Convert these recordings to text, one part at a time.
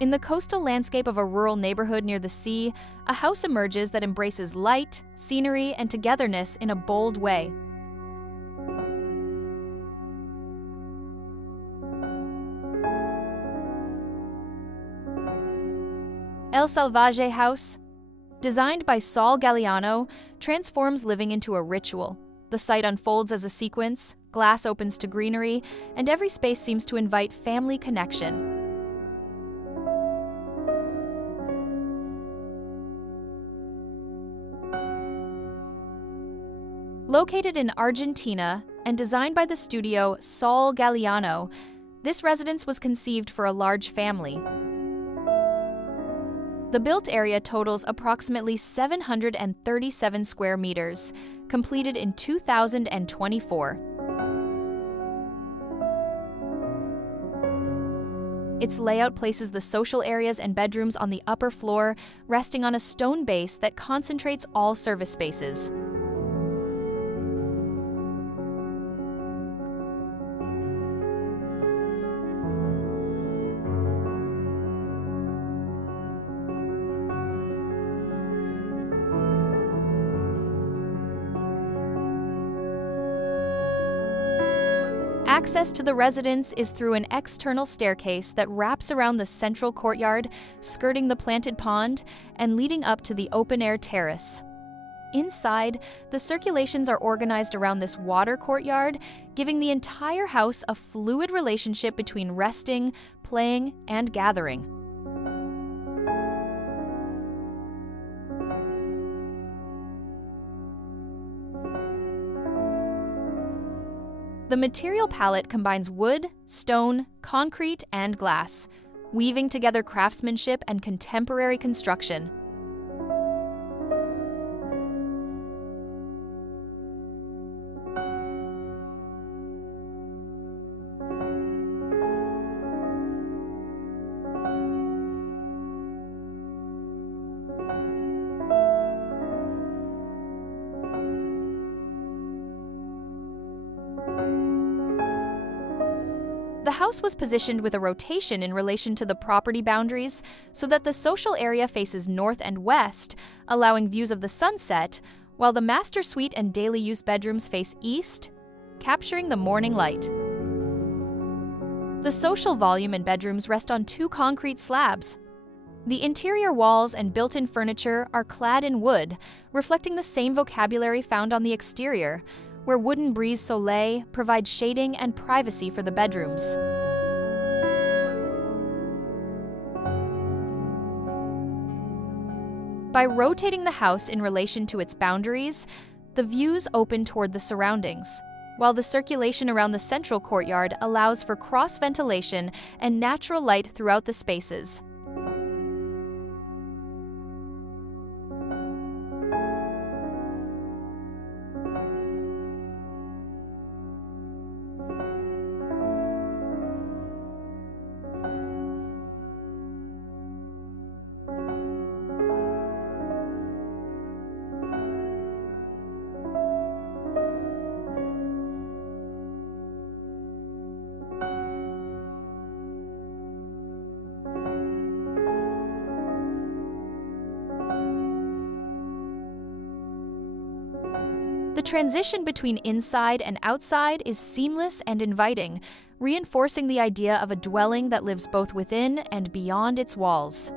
In the coastal landscape of a rural neighborhood near the sea, a house emerges that embraces light, scenery, and togetherness in a bold way. El Salvaje House, designed by Sol Galliano, transforms living into a ritual. The site unfolds as a sequence, glass opens to greenery, and every space seems to invite family connection. Located in Argentina and designed by the studio Sol Galliano, this residence was conceived for a large family. The built area totals approximately 737 square meters, completed in 2024. Its layout places the social areas and bedrooms on the upper floor, resting on a stone base that concentrates all service spaces. Access to the residence is through an external staircase that wraps around the central courtyard, skirting the planted pond, and leading up to the open-air terrace. Inside, the circulations are organized around this water courtyard, giving the entire house a fluid relationship between resting, playing, and gathering. The material palette combines wood, stone, concrete, and glass, weaving together craftsmanship and contemporary construction. The house was positioned with a rotation in relation to the property boundaries so that the social area faces north and west, allowing views of the sunset, while the master suite and daily use bedrooms face east, capturing the morning light. The social volume and bedrooms rest on two concrete slabs. The interior walls and built-in furniture are clad in wood, reflecting the same vocabulary found on the exterior, where wooden brise-soleil provide shading and privacy for the bedrooms. By rotating the house in relation to its boundaries, the views open toward the surroundings, while the circulation around the central courtyard allows for cross-ventilation and natural light throughout the spaces. The transition between inside and outside is seamless and inviting, reinforcing the idea of a dwelling that lives both within and beyond its walls.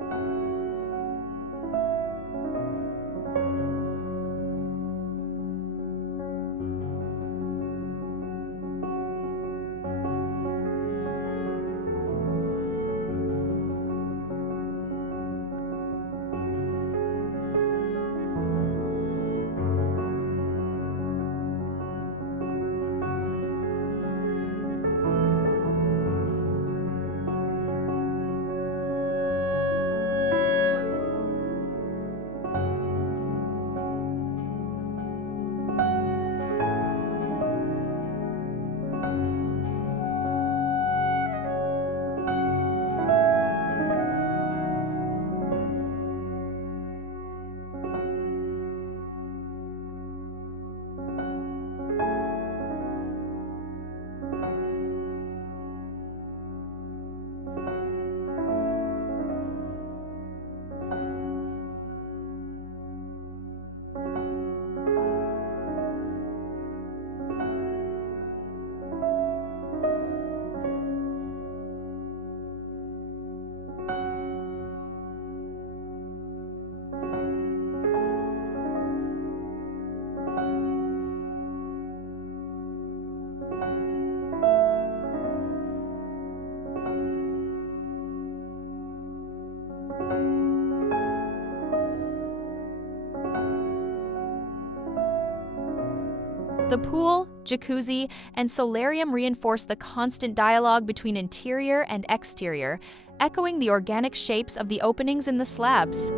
The pool, jacuzzi, and solarium reinforce the constant dialogue between interior and exterior, echoing the organic shapes of the openings in the slabs.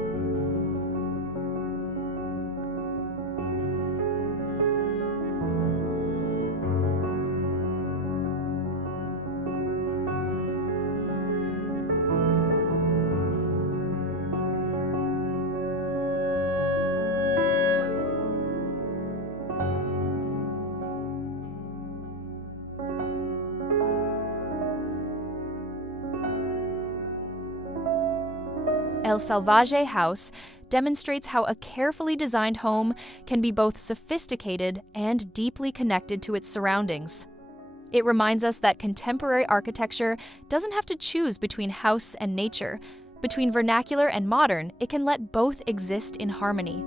El Salvaje House demonstrates how a carefully designed home can be both sophisticated and deeply connected to its surroundings. It reminds us that contemporary architecture doesn't have to choose between house and nature. Between vernacular and modern, it can let both exist in harmony.